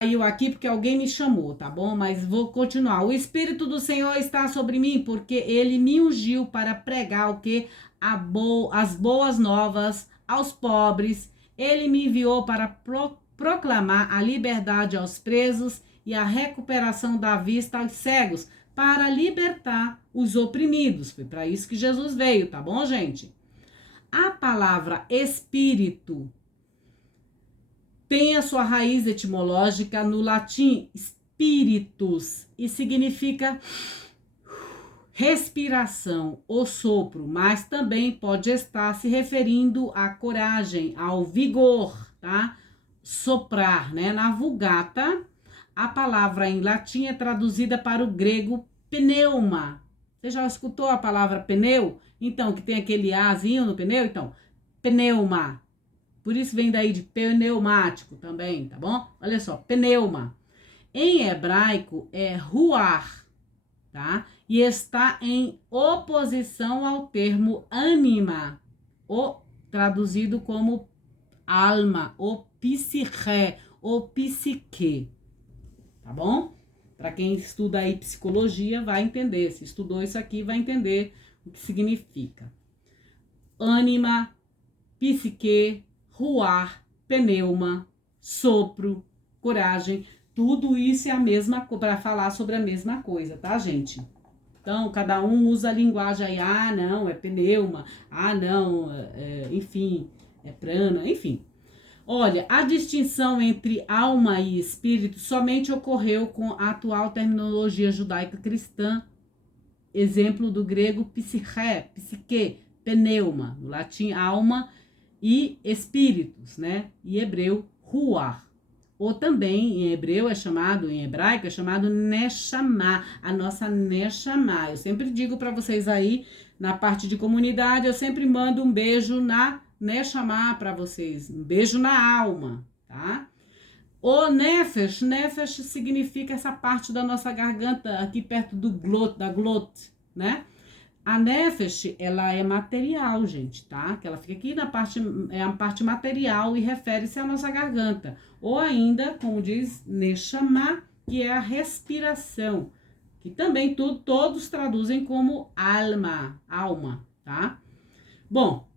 Caiu aqui porque alguém me chamou, tá bom? Mas vou continuar. O Espírito do Senhor está sobre mim, porque ele me ungiu para pregar o que? As boas novas aos pobres. Ele me enviou para proclamar a liberdade aos presos e a recuperação da vista aos cegos, para libertar os oprimidos. Foi para isso que Jesus veio, tá bom, gente? A palavra espírito tem a sua raiz etimológica no latim spiritus e significa respiração ou sopro, mas também pode estar se referindo à coragem, ao vigor, tá? Soprar, né? Na Vulgata, a palavra em latim é traduzida para o grego pneuma. Você já escutou a palavra pneu? Então, que tem aquele azinho no pneu? Então, pneuma. Por isso vem daí de pneumático também, tá bom? Olha só, pneuma. Em hebraico é ruar, tá? E está em oposição ao termo ânima, ou traduzido como alma, ou psique, ou psique, tá bom? Para quem estuda aí psicologia vai entender, se estudou isso aqui vai entender o que significa. Ânima, psique, ruar, pneuma, sopro, coragem, tudo isso é a mesma coisa, para falar sobre a mesma coisa, tá, gente? Então, cada um usa a linguagem aí, ah, não, é pneuma, ah, não, enfim, é prana, enfim. Olha, a distinção entre alma e espírito somente ocorreu com a atual terminologia judaica cristã, exemplo do grego psique, pneuma, no latim alma e espíritos, né? E hebreu, ruach. Ou também em hebreu é chamado, em hebraico é chamado neshama, a nossa neshama. Eu sempre digo para vocês aí, na parte de comunidade, eu sempre mando um beijo na neshama para vocês, um beijo na alma, tá? O nefesh significa essa parte da nossa garganta aqui perto do da glote, né? A nefesh, ela é material, gente, tá? Que ela fica aqui na parte, é a parte material e refere-se à nossa garganta. Ou ainda, como diz, neshama, que é a respiração, que também todos traduzem como alma, tá? Bom,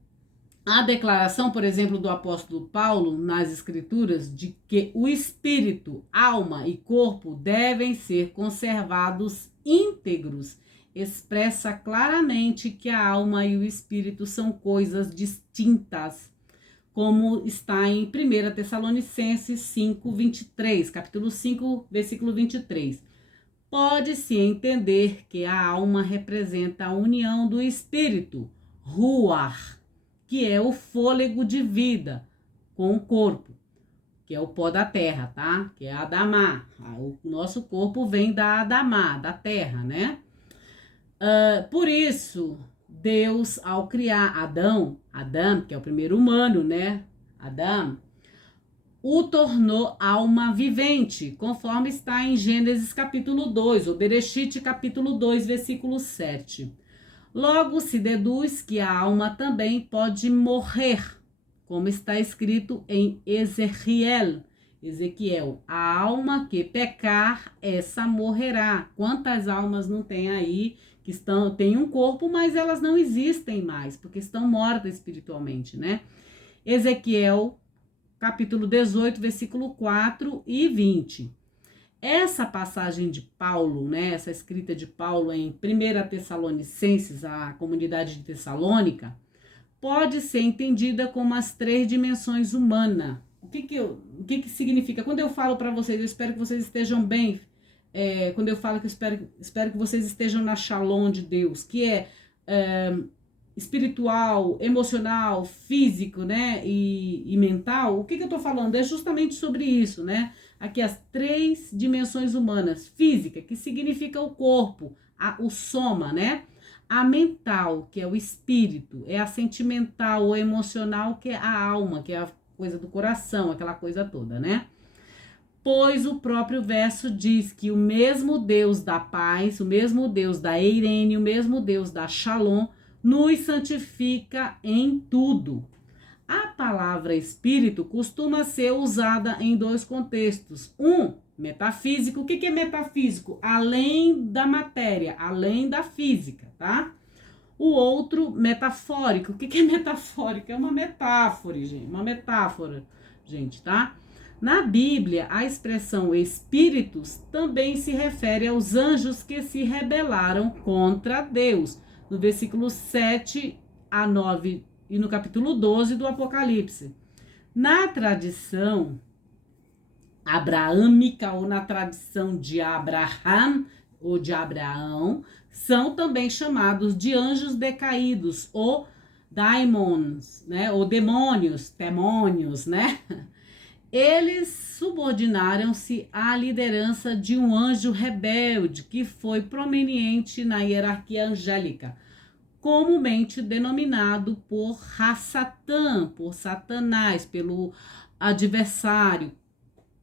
a declaração, por exemplo, do apóstolo Paulo nas escrituras de que o espírito, alma e corpo devem ser conservados íntegros, expressa claramente que a alma e o espírito são coisas distintas, como está em 1 Tessalonicenses 5, 23, capítulo 5, versículo 23. Pode-se entender que a alma representa a união do espírito, ruach, que é o fôlego de vida, com o corpo, que é o pó da terra, tá? Que é a Adamá. O nosso corpo vem da Adamá, da terra, né? Por isso, Deus, ao criar Adão, que é o primeiro humano, né? Adão, o tornou alma vivente, conforme está em Gênesis capítulo 2, ou Bereshit capítulo 2, versículo 7. Logo se deduz que a alma também pode morrer, como está escrito em Ezequiel, a alma que pecar, essa morrerá. Quantas almas não tem aí que têm um corpo, mas elas não existem mais, porque estão mortas espiritualmente, né? Ezequiel, capítulo 18, versículo 4 e 20. Essa passagem de Paulo, né, essa escrita de Paulo em 1 Tessalonicenses, a comunidade de Tessalônica, pode ser entendida como as três dimensões humanas. O que significa? Quando eu falo para vocês, eu espero que vocês estejam bem. Quando eu falo que eu espero que vocês estejam na shalom de Deus, que é espiritual, emocional, físico, né, e mental, o que eu tô falando? É justamente sobre isso, né? Aqui as três dimensões humanas: física, que significa o corpo, o soma, né? A mental, que é o espírito, é a sentimental ou emocional, que é a alma, que é a coisa do coração, aquela coisa toda, né? Pois o próprio verso diz que o mesmo Deus da paz, o mesmo Deus da eirene, o mesmo Deus da shalom, nos santifica em tudo. A palavra espírito costuma ser usada em dois contextos. Um, metafísico. O que é metafísico? Além da matéria, além da física, tá? O outro, metafórico. O que é metafórico? É uma metáfora, gente. Uma metáfora, gente, tá? Na Bíblia, a expressão espíritos também se refere aos anjos que se rebelaram contra Deus. No versículo 7 a 9 e no capítulo 12 do Apocalipse. Na tradição abraâmica ou na tradição de Abraham ou de Abraão, são também chamados de anjos decaídos ou daimons, né? Ou demônios, né? Eles subordinaram-se à liderança de um anjo rebelde que foi prominente na hierarquia angélica, comumente denominado por Satã, por Satanás, pelo adversário,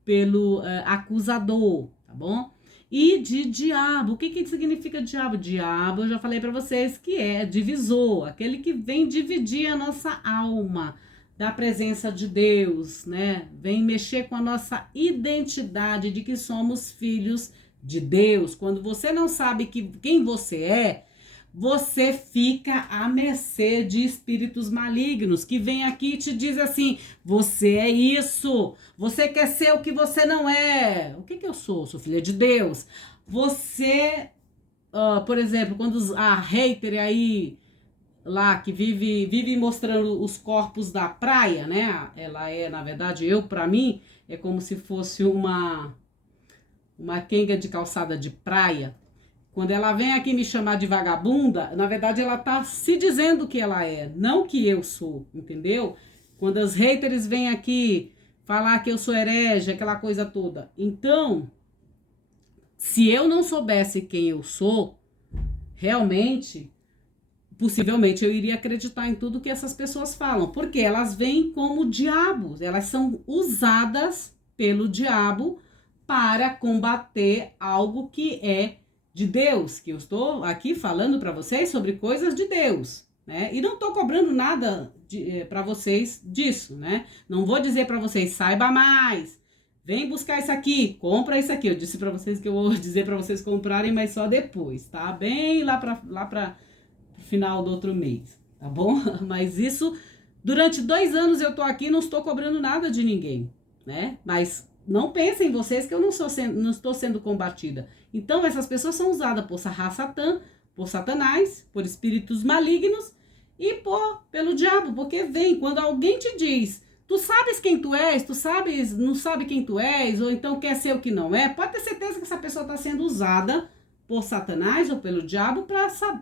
pelo acusador, tá bom? E de diabo. O que significa diabo? Diabo, eu já falei para vocês que é divisor, aquele que vem dividir a nossa alma da presença de Deus, né? Vem mexer com a nossa identidade de que somos filhos de Deus. Quando você não sabe quem você é, você fica à mercê de espíritos malignos que vêm aqui e te diz assim: você é isso, você quer ser o que você não é. O que eu sou? Sou filha de Deus. Você, por exemplo, quando a hater aí lá que vive mostrando os corpos da praia, né? Ela é, na verdade, para mim, é como se fosse uma quenga de calçada de praia. Quando ela vem aqui me chamar de vagabunda, na verdade ela tá se dizendo que ela é, não que eu sou, entendeu? Quando os haters vêm aqui falar que eu sou herege, aquela coisa toda. Então, se eu não soubesse quem eu sou, realmente, possivelmente eu iria acreditar em tudo que essas pessoas falam, porque elas vêm como diabos, elas são usadas pelo diabo para combater algo que é de Deus, que eu estou aqui falando para vocês sobre coisas de Deus, né? E não estou cobrando nada para vocês disso, né? Não vou dizer para vocês, saiba mais, vem buscar isso aqui, compra isso aqui. Eu disse para vocês que eu vou dizer para vocês comprarem, mas só depois, tá? Bem lá para o final do outro mês, tá bom? Mas isso, durante 2 anos eu tô aqui e não estou cobrando nada de ninguém, né? Mas não pensem vocês que eu não estou sendo combatida. Então, essas pessoas são usadas por Satã, por Satanás, por espíritos malignos e pelo diabo, porque vem, quando alguém te diz, tu sabes quem tu és, não sabe quem tu és, ou então quer ser o que não é, pode ter certeza que essa pessoa está sendo usada por Satanás ou pelo diabo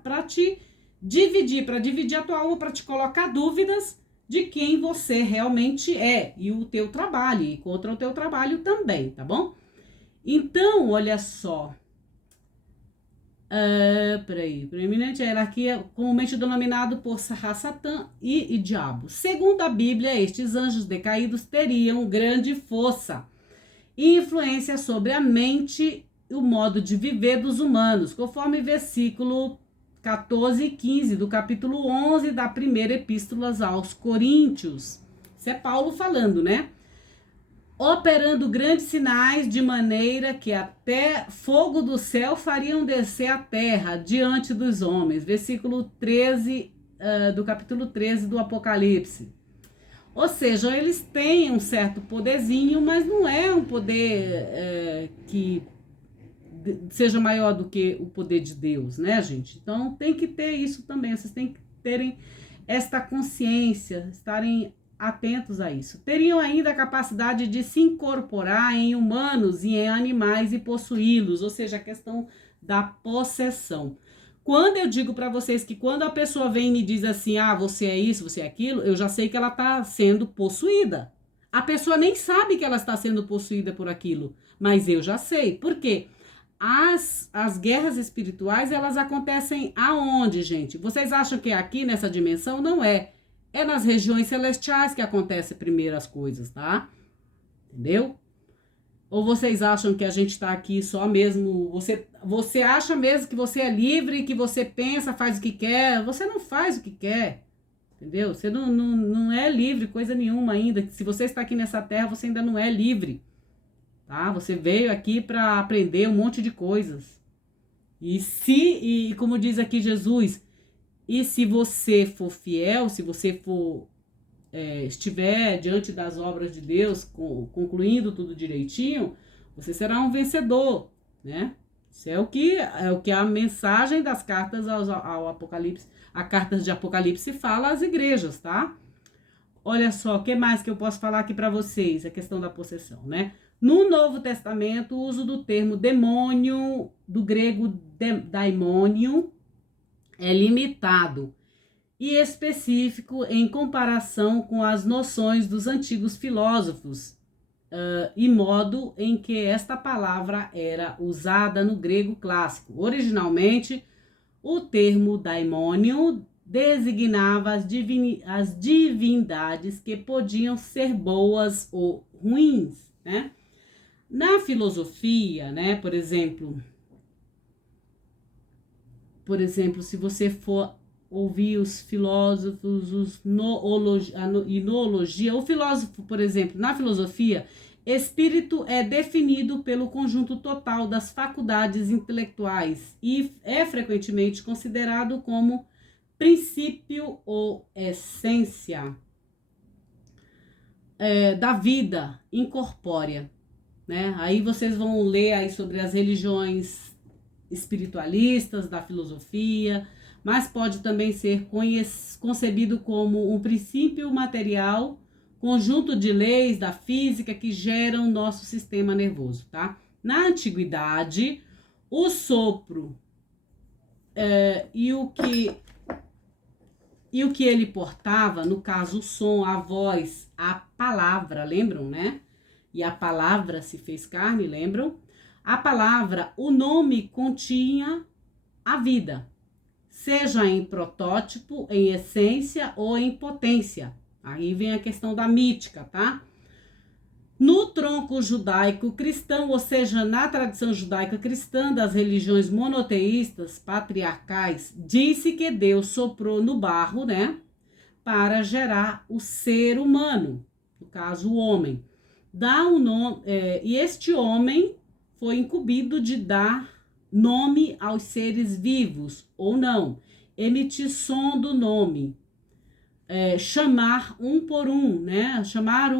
para te dividir, para dividir a tua alma, para te colocar dúvidas de quem você realmente é e o teu trabalho, e contra o teu trabalho também, tá bom? Então, olha só. Preeminente a hierarquia, comumente denominado por Satã e diabo. Segundo a Bíblia, estes anjos decaídos teriam grande força e influência sobre a mente e o modo de viver dos humanos, conforme versículo 14 e 15 do capítulo 11 da primeira epístola aos Coríntios. Isso é Paulo falando, né? Operando grandes sinais de maneira que até fogo do céu fariam descer a terra diante dos homens. Versículo 13 do capítulo 13 do Apocalipse. Ou seja, eles têm um certo poderzinho, mas não é um poder que seja maior do que o poder de Deus, né, gente? Então tem que ter isso também, vocês têm que terem esta consciência, estarem atentos a isso. Teriam ainda a capacidade de se incorporar em humanos e em animais e possuí-los, ou seja, a questão da possessão. Quando eu digo para vocês que quando a pessoa vem e me diz assim, você é isso, você é aquilo, eu já sei que ela está sendo possuída. A pessoa nem sabe que ela está sendo possuída por aquilo, mas eu já sei. Por quê? As guerras espirituais, elas acontecem aonde, gente? Vocês acham que é aqui nessa dimensão? Não é. É nas regiões celestiais que acontecem primeiro as coisas, tá? Entendeu? Ou vocês acham que a gente tá aqui só mesmo... Você acha mesmo que você é livre, que você pensa, faz o que quer? Você não faz o que quer. entendeu? Você não é livre coisa nenhuma ainda. Se você está aqui nessa terra, você ainda não é livre, tá? Você veio aqui para aprender um monte de coisas. E como diz aqui Jesus, e se você for fiel, se você for estiver diante das obras de Deus, concluindo tudo direitinho, você será um vencedor, né? Isso é o que a mensagem das cartas ao Apocalipse, a cartas de Apocalipse fala às igrejas, tá? Olha só, o que mais que eu posso falar aqui para vocês? A questão da possessão, né? No Novo Testamento, o uso do termo demônio, do grego daimônio, é limitado e específico em comparação com as noções dos antigos filósofos e modo em que esta palavra era usada no grego clássico. Originalmente, o termo daimônio designava as divindades que podiam ser boas ou ruins, né? Na filosofia, né, por exemplo, se você for ouvir os filósofos, e noologia, o filósofo, por exemplo, na filosofia, espírito é definido pelo conjunto total das faculdades intelectuais e é frequentemente considerado como princípio ou essência da vida incorpórea, né? Aí vocês vão ler aí sobre as religiões espiritualistas da filosofia, mas pode também ser concebido como um princípio material, conjunto de leis da física que geram nosso sistema nervoso, tá? Na antiguidade, o sopro e o que ele portava, no caso o som, a voz, a palavra, lembram, né? E a palavra se fez carne, lembram? A palavra, o nome continha a vida, seja em protótipo, em essência ou em potência. Aí vem a questão da mítica, tá? No tronco judaico cristão, ou seja, na tradição judaica cristã das religiões monoteístas patriarcais, disse que Deus soprou no barro, né, para gerar o ser humano, no caso o homem. Dá um nome, e este homem foi incumbido de dar nome aos seres vivos, ou não, emitir som do nome, chamar um por um, né? Chamar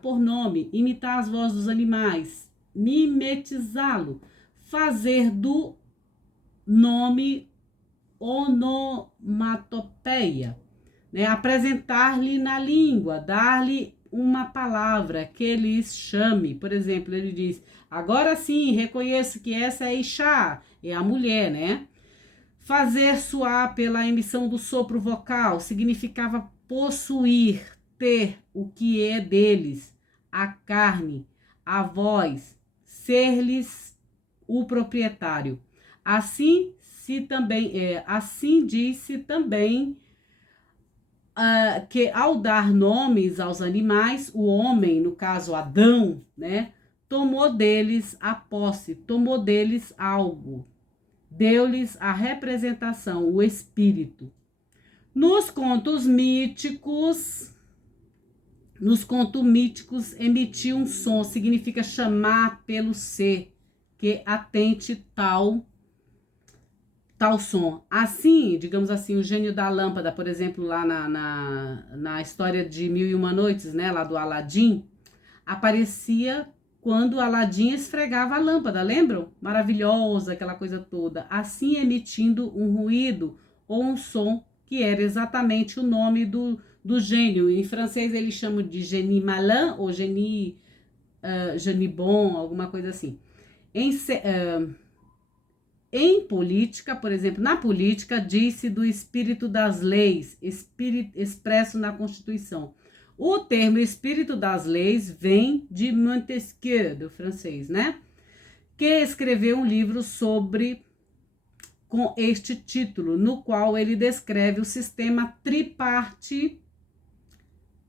por nome, imitar as vozes dos animais, mimetizá-lo, fazer do nome onomatopeia, né? Apresentar-lhe na língua, dar-lhe uma palavra que lhes chame. Por exemplo, ele diz: agora sim, reconheço que essa é Ixá, é a mulher, né? Fazer soar pela emissão do sopro vocal significava possuir, ter o que é deles, a carne, a voz, ser-lhes o proprietário. Assim disse também que ao dar nomes aos animais, o homem, no caso Adão, né, tomou deles a posse, tomou deles algo. Deu-lhes a representação, o espírito. Nos contos míticos, emitir um som significa chamar pelo ser que atente tal som. Assim, digamos assim, o gênio da lâmpada, por exemplo, lá na história de Mil e Uma Noites, né, lá do Aladim, aparecia quando Aladim esfregava a lâmpada, lembram? Maravilhosa, aquela coisa toda. Assim emitindo um ruído ou um som que era exatamente o nome do gênio. Em francês eles chamam de génie malin ou génie bon, alguma coisa assim. Em política, por exemplo, na política, diz-se do espírito das leis, expresso na Constituição. O termo espírito das leis vem de Montesquieu, do francês, né? Que escreveu um livro com este título, no qual ele descreve o sistema triparte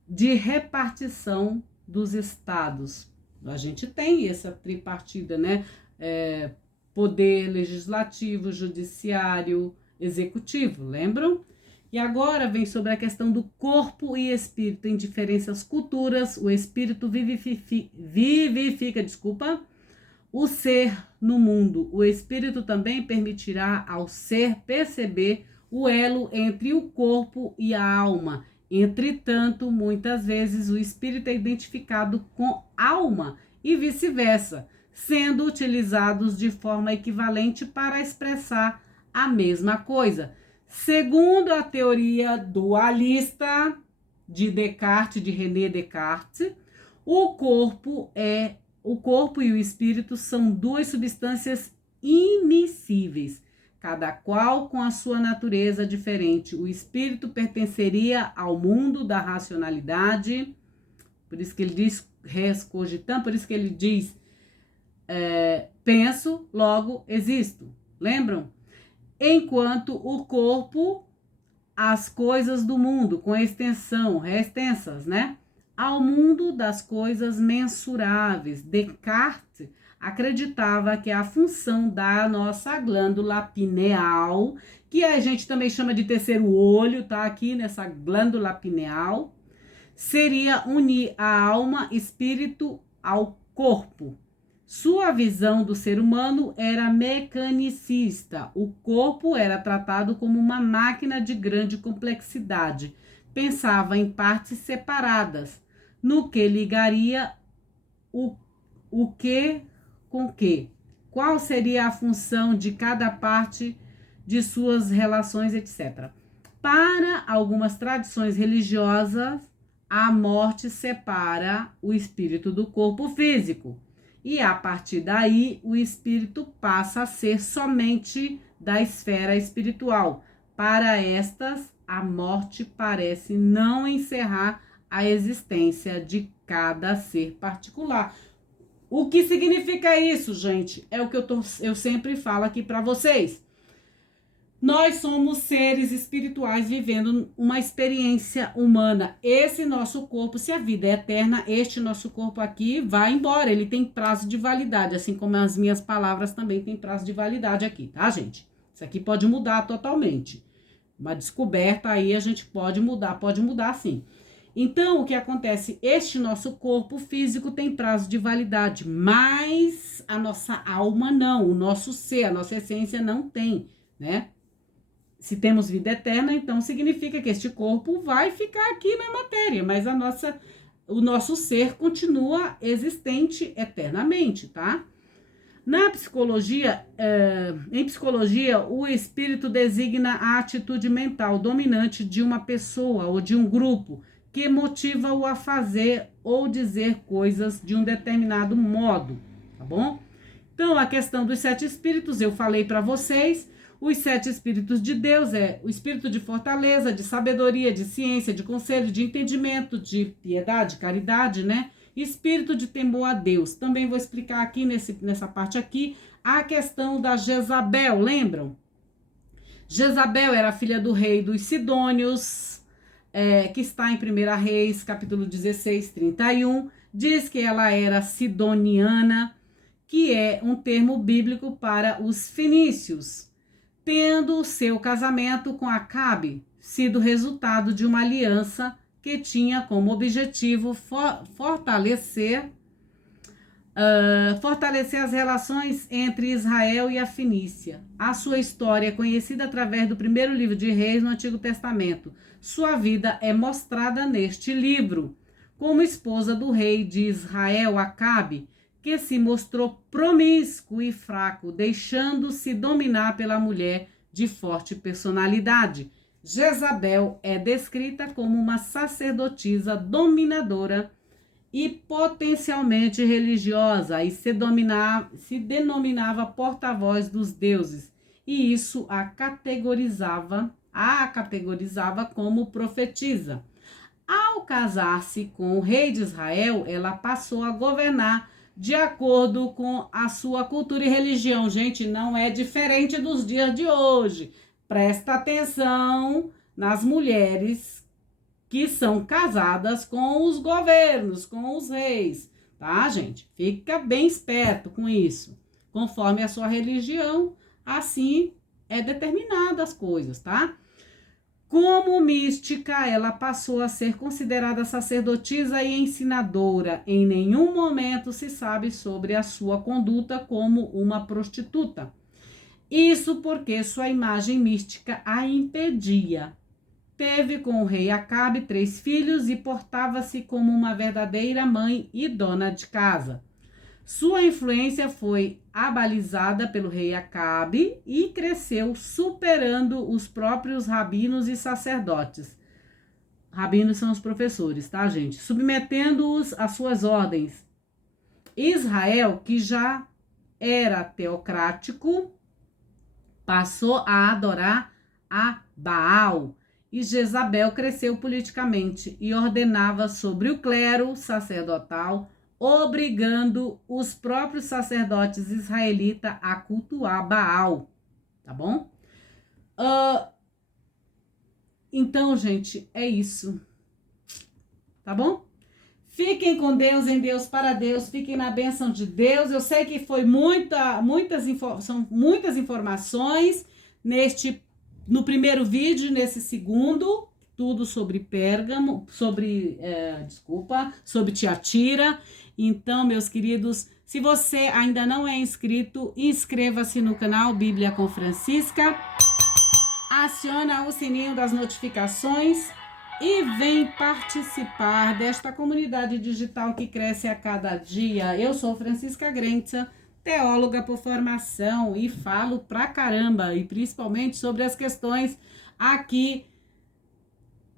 de repartição dos estados. A gente tem essa tripartida, né? Poder legislativo, judiciário, executivo, lembram? E agora vem sobre a questão do corpo e espírito. Em diferentes culturas, o espírito vivifica, o ser no mundo. O espírito também permitirá ao ser perceber o elo entre o corpo e a alma. Entretanto, muitas vezes o espírito é identificado com alma e vice-versa, sendo utilizados de forma equivalente para expressar a mesma coisa. Segundo a teoria dualista de Descartes, de René Descartes, o corpo e o espírito são duas substâncias immiscíveis, cada qual com a sua natureza diferente. O espírito pertenceria ao mundo da racionalidade, por isso que ele diz res cogitam, por isso que ele diz penso, logo existo. Lembram? Enquanto o corpo, as coisas do mundo, com extensão, extensas, né? Ao mundo das coisas mensuráveis. Descartes acreditava que a função da nossa glândula pineal, que a gente também chama de terceiro olho, tá aqui nessa glândula pineal, seria unir a alma, espírito ao corpo. Sua visão do ser humano era mecanicista. O corpo era tratado como uma máquina de grande complexidade. Pensava em partes separadas, no que ligaria o que com que. Qual seria a função de cada parte de suas relações, etc. Para algumas tradições religiosas, a morte separa o espírito do corpo físico. E a partir daí, o espírito passa a ser somente da esfera espiritual. Para estas, a morte parece não encerrar a existência de cada ser particular. O que significa isso, gente? É o que eu sempre falo aqui para vocês. Nós somos seres espirituais vivendo uma experiência humana. Esse nosso corpo, se a vida é eterna, este nosso corpo aqui vai embora. Ele tem prazo de validade, assim como as minhas palavras também têm prazo de validade aqui, tá, gente? Isso aqui pode mudar totalmente. Uma descoberta aí a gente pode mudar sim. Então, o que acontece? Este nosso corpo físico tem prazo de validade, mas a nossa alma não, o nosso ser, a nossa essência não tem, né? Se temos vida eterna, então significa que este corpo vai ficar aqui na matéria, mas o nosso ser continua existente eternamente, tá? Na psicologia, em psicologia, o espírito designa a atitude mental dominante de uma pessoa ou de um grupo que motiva-o a fazer ou dizer coisas de um determinado modo, tá bom? Então, a questão dos 7 espíritos, eu falei para vocês. Os 7 espíritos de Deus é o espírito de fortaleza, de sabedoria, de ciência, de conselho, de entendimento, de piedade, caridade, né? Espírito de temor a Deus. Também vou explicar aqui nessa parte aqui a questão da Jezabel, lembram? Jezabel era filha do rei dos Sidônios, que está em 1 Reis, capítulo 16, 31. Diz que ela era sidoniana, que é um termo bíblico para os fenícios, tendo seu casamento com Acabe sido resultado de uma aliança que tinha como objetivo fortalecer as relações entre Israel e a Fenícia. A sua história é conhecida através do primeiro livro de Reis no Antigo Testamento. Sua vida é mostrada neste livro, como esposa do rei de Israel, Acabe, que se mostrou promíscuo e fraco, deixando-se dominar pela mulher de forte personalidade. Jezabel é descrita como uma sacerdotisa dominadora e potencialmente religiosa, e se denominava porta-voz dos deuses, e isso a categorizava como profetisa. Ao casar-se com o rei de Israel, ela passou a governar de acordo com a sua cultura e religião. Gente, não é diferente dos dias de hoje. Presta atenção nas mulheres que são casadas com os governos, com os reis, tá, gente? Fica bem esperto com isso. Conforme a sua religião, assim é determinada as coisas, tá? Como mística, ela passou a ser considerada sacerdotisa e ensinadora. Em nenhum momento se sabe sobre a sua conduta como uma prostituta. Isso porque sua imagem mística a impedia. Teve com o rei Acabe 3 filhos e portava-se como uma verdadeira mãe e dona de casa. Sua influência foi abalizada pelo rei Acabe e cresceu superando os próprios rabinos e sacerdotes. Rabinos são os professores, tá, gente? Submetendo-os às suas ordens. Israel, que já era teocrático, passou a adorar a Baal. E Jezabel cresceu politicamente e ordenava sobre o clero sacerdotal, obrigando os próprios sacerdotes israelitas a cultuar Baal, tá bom? Então, gente, é isso, tá bom? Fiquem com Deus, em Deus, para Deus, fiquem na bênção de Deus. Eu sei que foi são muitas informações no primeiro vídeo, nesse segundo, tudo sobre Pérgamo, sobre Tiatira. Então, meus queridos, se você ainda não é inscrito, inscreva-se no canal Bíblia com Francisca, aciona o sininho das notificações e vem participar desta comunidade digital que cresce a cada dia. Eu sou Francisca Grenza, teóloga por formação, e falo pra caramba, e principalmente sobre as questões aqui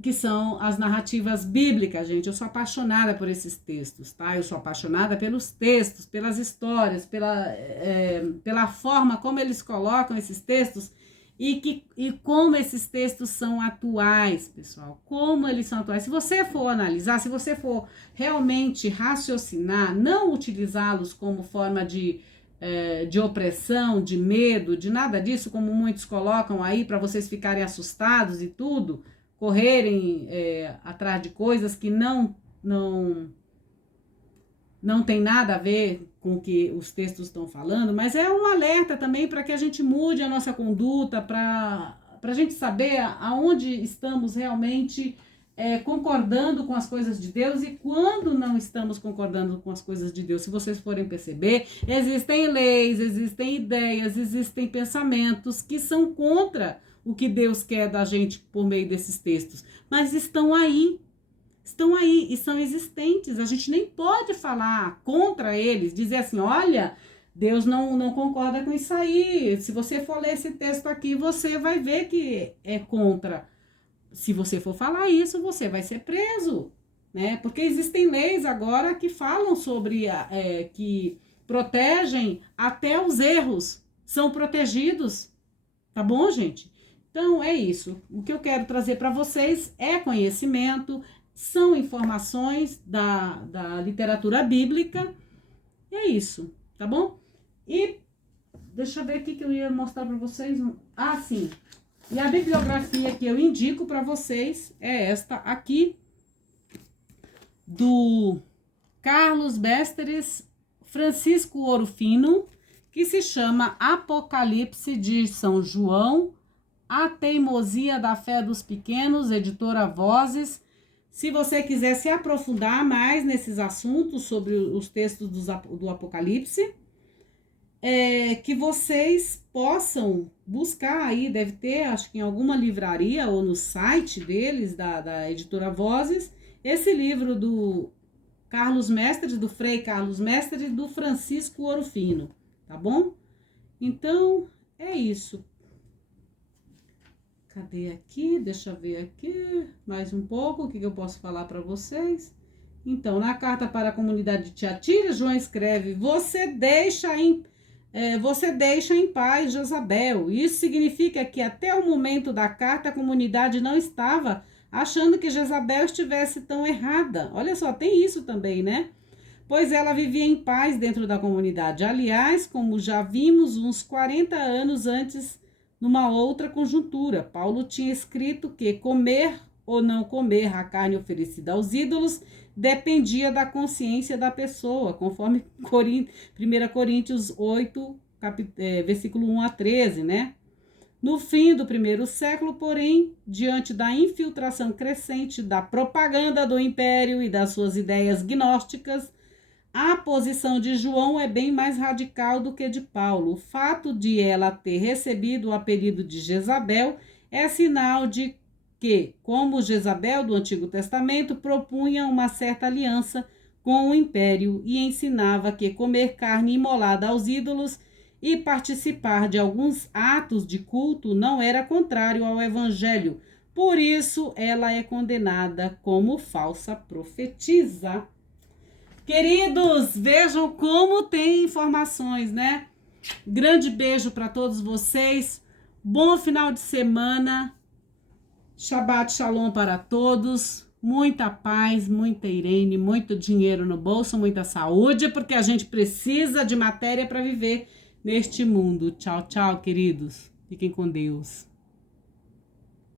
que são as narrativas bíblicas, gente. Eu sou apaixonada por esses textos, tá? Eu sou apaixonada pelos textos, pelas histórias, pela forma como eles colocam esses textos e como esses textos são atuais, pessoal. Como eles são atuais. Se você for analisar, se você for realmente raciocinar, não utilizá-los como forma de opressão, de medo, de nada disso, como muitos colocam aí para vocês ficarem assustados e tudo, correrem atrás de coisas que não tem nada a ver com o que os textos estão falando, mas é um alerta também para que a gente mude a nossa conduta, para a gente saber aonde estamos realmente concordando com as coisas de Deus e quando não estamos concordando com as coisas de Deus. Se vocês forem perceber, existem leis, existem ideias, existem pensamentos que são contra o que Deus quer da gente por meio desses textos, mas estão aí e são existentes. A gente nem pode falar contra eles, dizer assim, olha, Deus não concorda com isso aí. Se você for ler esse texto aqui, você vai ver que é contra. Se você for falar isso, você vai ser preso, né? Porque existem leis agora que falam sobre, que protegem até os erros, são protegidos, tá bom, gente? Então, é isso. O que eu quero trazer para vocês é conhecimento, são informações da literatura bíblica, e é isso, tá bom? E deixa eu ver aqui que eu ia mostrar para vocês. Ah, sim. E a bibliografia que eu indico para vocês é esta aqui, do Carlos Besteres, Francisco Ouro Fino, que se chama Apocalipse de São João, A Teimosia da Fé dos Pequenos, editora Vozes. Se você quiser se aprofundar mais nesses assuntos sobre os textos do Apocalipse, que vocês possam buscar aí, deve ter, acho que em alguma livraria ou no site deles, da editora Vozes, esse livro do Carlos Mestres, do Frei Carlos Mestres e do Francisco Ouro Fino, tá bom? Então, é isso. Cadê aqui? Deixa eu ver aqui mais um pouco, o que eu posso falar para vocês. Então, na carta para a comunidade de Tiatira, João escreve, você deixa em paz Jezabel. Isso significa que até o momento da carta a comunidade não estava achando que Jezabel estivesse tão errada. Olha só, tem isso também, né? Pois ela vivia em paz dentro da comunidade. Aliás, como já vimos uns 40 anos antes, numa outra conjuntura, Paulo tinha escrito que comer ou não comer a carne oferecida aos ídolos dependia da consciência da pessoa, conforme 1 Coríntios 8, versículo 1 a 13, né? No fim do primeiro século, porém, diante da infiltração crescente da propaganda do império e das suas ideias gnósticas, a posição de João é bem mais radical do que de Paulo. O fato de ela ter recebido o apelido de Jezabel é sinal de que, como Jezabel do Antigo Testamento, propunha uma certa aliança com o império e ensinava que comer carne imolada aos ídolos e participar de alguns atos de culto não era contrário ao evangelho. Por isso, ela é condenada como falsa profetisa. Queridos, vejam como tem informações, né? Grande beijo para todos vocês. Bom final de semana. Shabbat Shalom para todos. Muita paz, muita Irene, muito dinheiro no bolso, muita saúde, porque a gente precisa de matéria para viver neste mundo. Tchau, tchau, queridos. Fiquem com Deus.